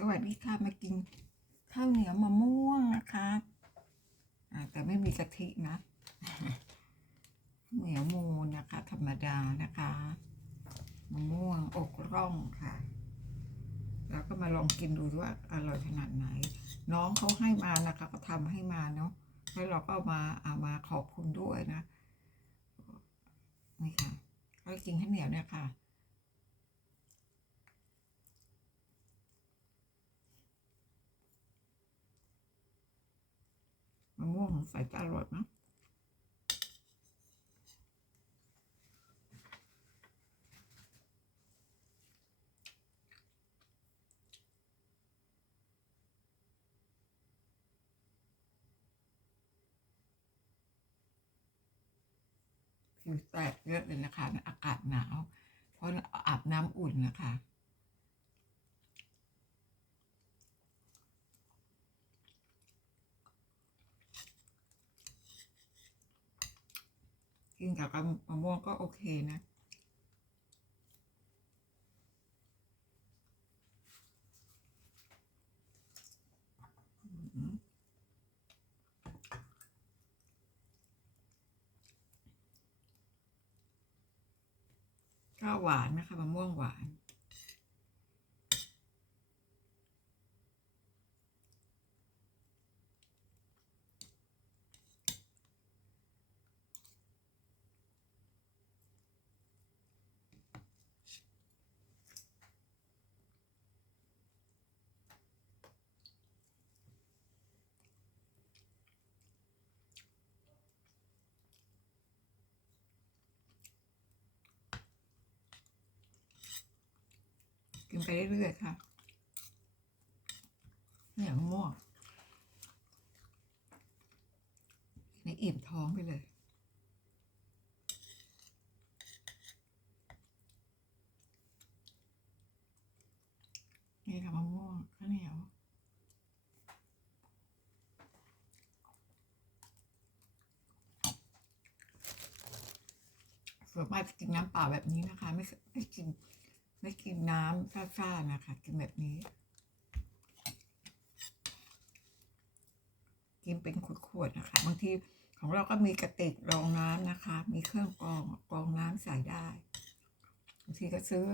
สวัสดีค่ะมากินข้าวเหนียวมะม่วงนะคะแต่ไม่มีกะทินะเหนียวมูนนะคะ ธรรมดานะคะมะม่วงอกร่องค่ะ แล้วก็มาลองกินดูว่าอร่อยขนาดไหน น้องเขาให้มานะคะ ก็ทำให้มาเนาะแล้วเราก็ามาเอามาขอบคุณด้วยนะนี่ค่ะก็กินข้าวเหนียวเนี่ยค่ะ ม่วงใส่จะอร่อยมั้งผิวแตกเยอะเลยนะคะ อากาศหนาว เพราะอาบน้ำอุ่นนะคะ กินกับมะม่วงก็โอเคนะก็หวานนะคะมะม่วงหวาน กินไปเรื่อยๆค่ะเนี่ยมะม่วงนี่อิ่มท้องไปเลย นี่ค่ะมะม่วงข้าวเหนียวส่วนมากจะกินน้ำเปล่าแบบนี้นะคะ ไม่ไม่กิน ไม่กินน้ำซ่าๆนะคะ กินแบบนี้ กินเป็นขวดๆนะคะ บางทีของเราก็มีกระติกรองน้ำนะคะ มีเครื่องกรองกรองน้ำใส่ได้บางทีก็ซื้อ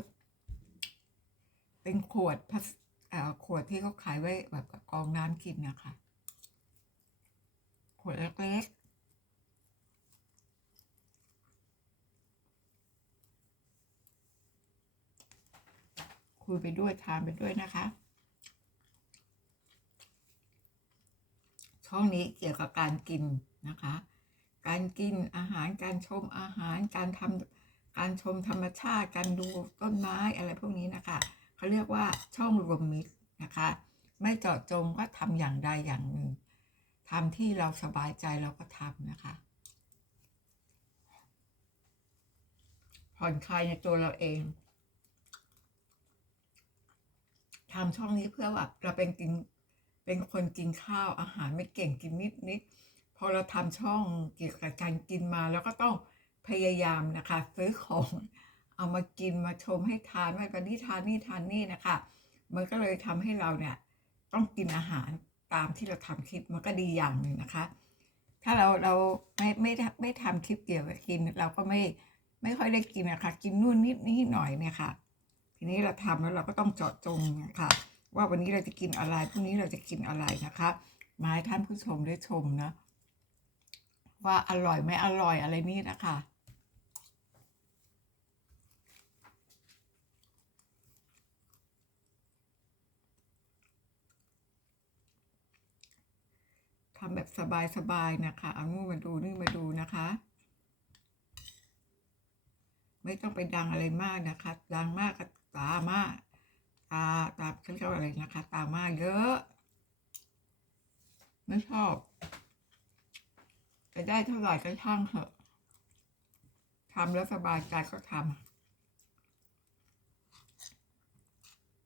เป็นขวดพลาสขวดที่เขาขายไว้แบบกรองน้ำกินนะคะ ขวดเล็กๆ คุยไปด้วยทานไปด้วยนะคะ ช่องนี้เกี่ยวกับการกินนะคะ การกินอาหารการชมอาหารการทำการชมธรรมชาติการดูต้นไม้อะไรพวกนี้นะคะเขาเรียกว่าช่องรวมมิตรนะคะ ไม่เจาะจงว่าทำอย่างใดอย่างหนึ่งทำที่เราสบายใจเราก็ทำนะคะผ่อนคลายในตัวเราเอง ทำช่องนี้เพื่อแบบเราเป็นกินเป็นคนกินข้าวอาหารไม่เก่งกินนิดนิดพอเราทำช่องเกี่ยวกับการกินมา แล้วก็ต้องพยายามนะคะ ซื้อของเอามากินมาชมให้ทานว่าวันนี้ทานนี่ทานนี่นะคะ มันก็เลยทำให้เราเนี่ยต้องกินอาหารตามที่เราทำคลิปมันก็ดีอย่างหนึ่งนะคะ ถ้าเราเราไม่ไม่ไม่ทำคลิปเกี่ยวกับกิน เราก็ไม่ไม่ค่อยได้กินนะคะ กินนู่นนิดนิดหน่อยเนี่ยค่ะ ทีนี้เราทำแล้วเราก็ต้องเจาะจงนะคะว่าวันนี้เราจะกินอะไรพรุ่งนี้เราจะกินอะไรนะคะมาให้ท่านผู้ชมได้ชมนะ ว่าอร่อยไม่อร่อยอะไรนี่นะคะทำแบบสบายๆนะคะ เอานู่นมาดูนี่มาดูนะคะ ไม่ต้องไปดังอะไรมากนะคะ ดังมากก็ ตามาตาตาเขาเรียกว่าอะไรนะคะ ตามาเยอะ ไม่ชอบจะได้เท่าไหร่ก็ช่างเถอะทำแล้วสบายใจก็ทำ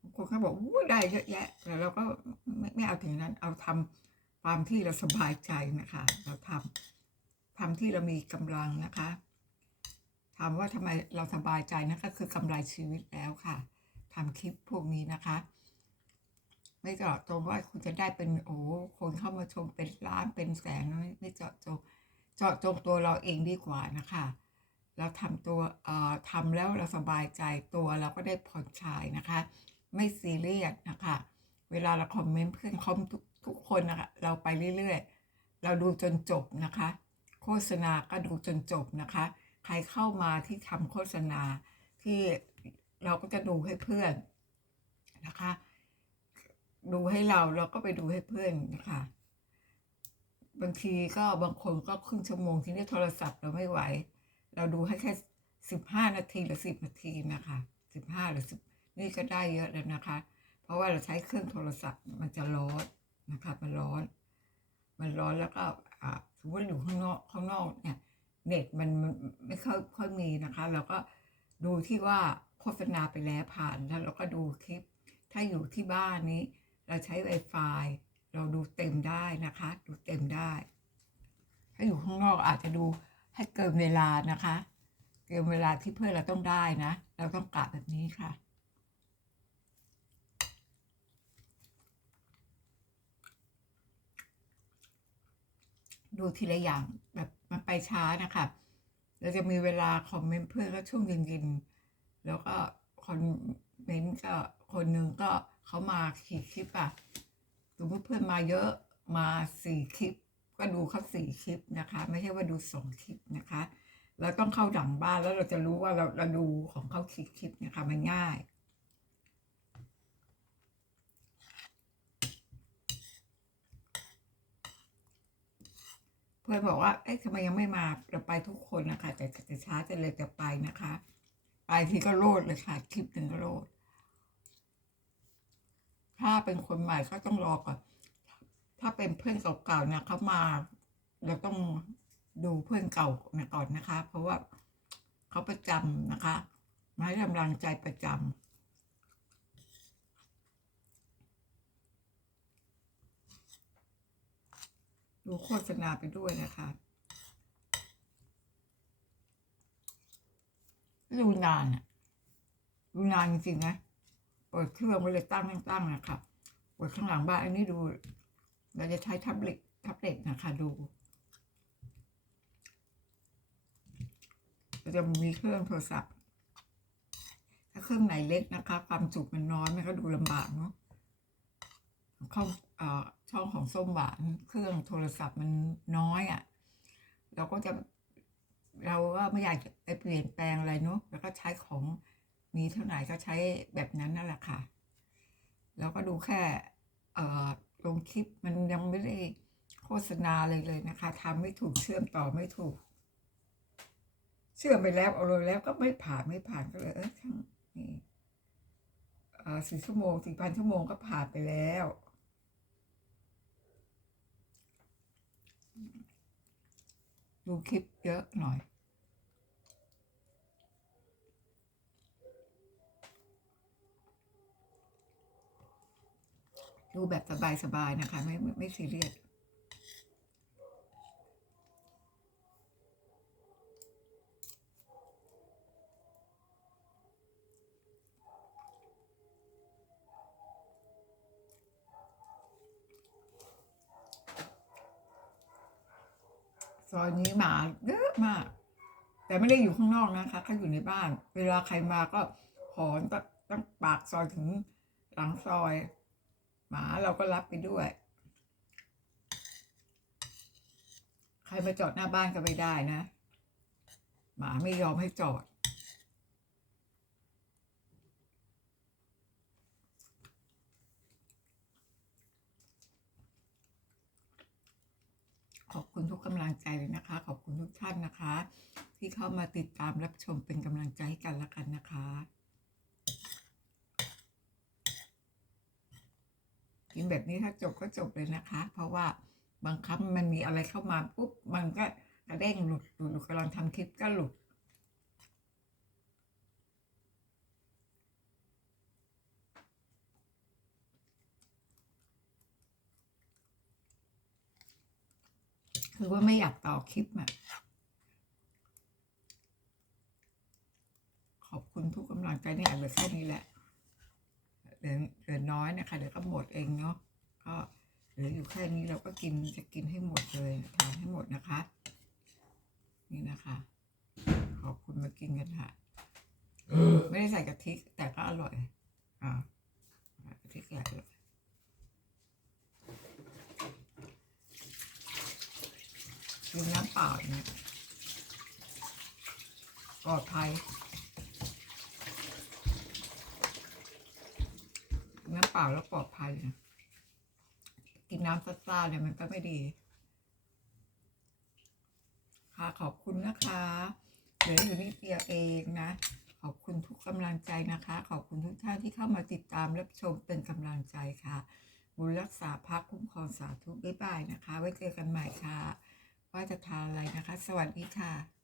บางคนเขาบอกอู้ได้เยอะแยะแต่เราก็ไม่ไม่เอาถึงนั้น เอาทำตามที่เราสบายใจนะคะ เราทำทำที่เรามีกำลังนะคะ ถามว่าทำไมเราสบายใจนะก็คือกำไรชีวิตแล้วค่ะทำคลิปพวกนี้นะคะ ไม่เจาะจงว่าคุณจะได้เป็นโอ้คนเข้ามาชมเป็นล้านเป็นแสนไม่ไม่เจาะจงเจาะจงตัวเราเองดีกว่านะคะเราทำตัวเอ่อทำแล้วเราสบายใจตัวเราก็ได้ผ่อนคลายนะคะ ไม่ซีเรียสนะคะ เวลาเราคอมเมนต์เพื่อนคอมทุกทุกคนนะคะเราไปเรื่อยๆ เราดูจนจบนะคะ โฆษณาก็ดูจนจบนะคะ ใครเข้ามาที่ทำโฆษณาที่เราก็จะดูให้เพื่อนนะคะ ดูให้เราเราก็ไปดูให้เพื่อนนะคะบางทีก็บางคนก็ครึ่งชั่วโมงที่นี่โทรศัพท์เราไม่ไหว เราดูให้แค่สิบห้านาทีหรือสิบนาทีนะคะสิบห้าหรือสิบนี่ก็ได้เยอะแล้วนะคะ เพราะว่าเราใช้เครื่องโทรศัพท์มันจะร้อนนะคะ มันร้อน มันร้อนแล้วก็อ่าสมมติอยู่ข้างนอกข้างนอกเนี่ย เน็ตมันไม่ค่อยค่อยมีนะคะ เราก็ดูที่ว่าโฆษณาไปแล้วผ่านแล้วเราก็ดูคลิป ถ้าอยู่ที่บ้านนี้ เราใช้ Wi-Fi เราดูเต็มได้นะคะ ดูเต็มได้ ถ้าอยู่ข้างนอกอาจจะดูให้เกินเวลานะคะ เกินเวลาที่เพื่อนเราต้องได้นะ เราต้องกะแบบนี้ค่ะดูทีละอย่าง มันไปช้านะคะเราจะมีเวลาคอมเมนต์เพื่อนก็ช่วงเย็นๆแล้วก็คอมเมนต์ก็คนหนึ่งก็เขามาขี่คลิปอะสมมติเพื่อนมาเยอะมาสี่คลิป ก็ดูเขาสี่คลิปนะคะ ไม่ใช่ว่าดูสองคลิปนะคะ เราต้องเข้าหลังบ้านแล้วเราจะรู้ว่าเราเราดูของเขาคลิปคลิปนะคะมันง่าย พื่อนบอกว่า เอ๊ะทำไมยังไม่มาเราไปทุกคนนะคะ แต่แต่ช้าจะเลยจะไปนะคะ ไปทีก็โลดเลยค่ะ คลิปหนึ่งก็โลด ถ้าเป็นคนใหม่ก็ต้องรอก่อน ถ้าเป็นเพื่อนเก่าๆเนี่ยเขามา เราต้องดูเพื่อนเก่าก่อนนะคะ เพราะว่าเขาประจำนะคะมาให้กำลังใจประจำ ดูโฆษณาไปด้วยนะคะดูนานอะดูนานจริงๆนะเปิดเครื่องไว้เลยตั้งตั้งๆนะครับเปิดข้างหลังบ้านอันนี้ดู เราจะใช้แท็บเล็ตแท็บเล็ตนะคะดูเราจะมีเครื่องโทรศัพท์ ถ้าเครื่องไหนเล็กนะคะ ความจุมันน้อยมันก็ดูลำบากเนาะเข้าเอ่อ ช่องของส้มหวานเครื่องโทรศัพท์มันน้อยอะ่ะ เราก็จะเราก็ไม่อยากจะไปเปลี่ยนแปลงอะไรเนาะแล้วก็ใช้ของมีเท่าไหร่ก็ใช้แบบนั้นนั่นแหละค่ะแล้วก็ดูแค่เอ่อลงคลิปมันยังไม่ได้โฆษณาเลยเลยนะคะทำไม่ถูกเชื่อมต่อไม่ถูก เชื่อมไปแล้วเอาเลยแล้วก็ไม่ผ่านไม่ผ่านก็เลยเออช่างนี่อ่อสี่ชั่วโมงสี่พันชั่วโมงก็ผ่านไปแล้ว ดูคลิปเยอะหน่อยดูแบบสบายๆนะคะ ไม่ไม่ซีเรียส อนนี้หมาเยอะมาก แต่ไม่ได้อยู่ข้างนอกนะคะเขาอยู่ในบ้าน เวลาใครมาก็หอนตั้งตั้งปากซอยถึงหลังซอย หมาเราก็รับไปด้วย ใครมาจอดหน้าบ้านก็ไม่ได้นะ หมาไม่ยอมให้จอด ขอบคุณทุกกำลังใจเลยนะคะ ขอบคุณทุกท่านนะคะ ที่เข้ามาติดตามรับชมเป็นกำลังใจให้กันละกันนะคะ กินแบบนี้ถ้าจบก็จบเลยนะคะ เพราะว่าบางครั้งมันมีอะไรเข้ามาปุ๊บมันก็กระเด้งหลุดหลุดหลุดกำลังทำคลิปก็หลุด คือว่าไม่อยากต่อคลิปอะขอบคุณทุกกำลังใจเนี่ยเหลือแค่นี้แหละเหลือเหลือน้อยนะคะเดี๋ยวก็หมดเองเนาะก็เหลืออยู่แค่นี้เราก็กินจะกินให้หมดเลยทานให้หมดนะคะ นี่นะคะ ขอบคุณมากินกันค่ะไม่ได้ใส่กะทิแต่ก็อร่อย อ่ากะทิใส่เลยกินน้ำเปล่าอย่างเงี้ยป ลอดภัยน้ำเปล่าแล้วปลอดภัยนะกินน้ำซ่าๆเนี่ยมันก็ไม่ดี ค่ะขอบคุณนะคะเหลืออยู่นิดเดียวเองนะ ขอบคุณทุกกำลังใจนะคะ ขอบคุณทุกท่านที่เข้ามาติดตามรับชมเป็นกำลังใจค่ะบุญรักษาพักคุ้มครองสาธุบ๊ายบายนะคะ ไว้เจอกันใหม่ค่ะ ว่าจะทานอะไรนะคะ สวัสดีค่ะ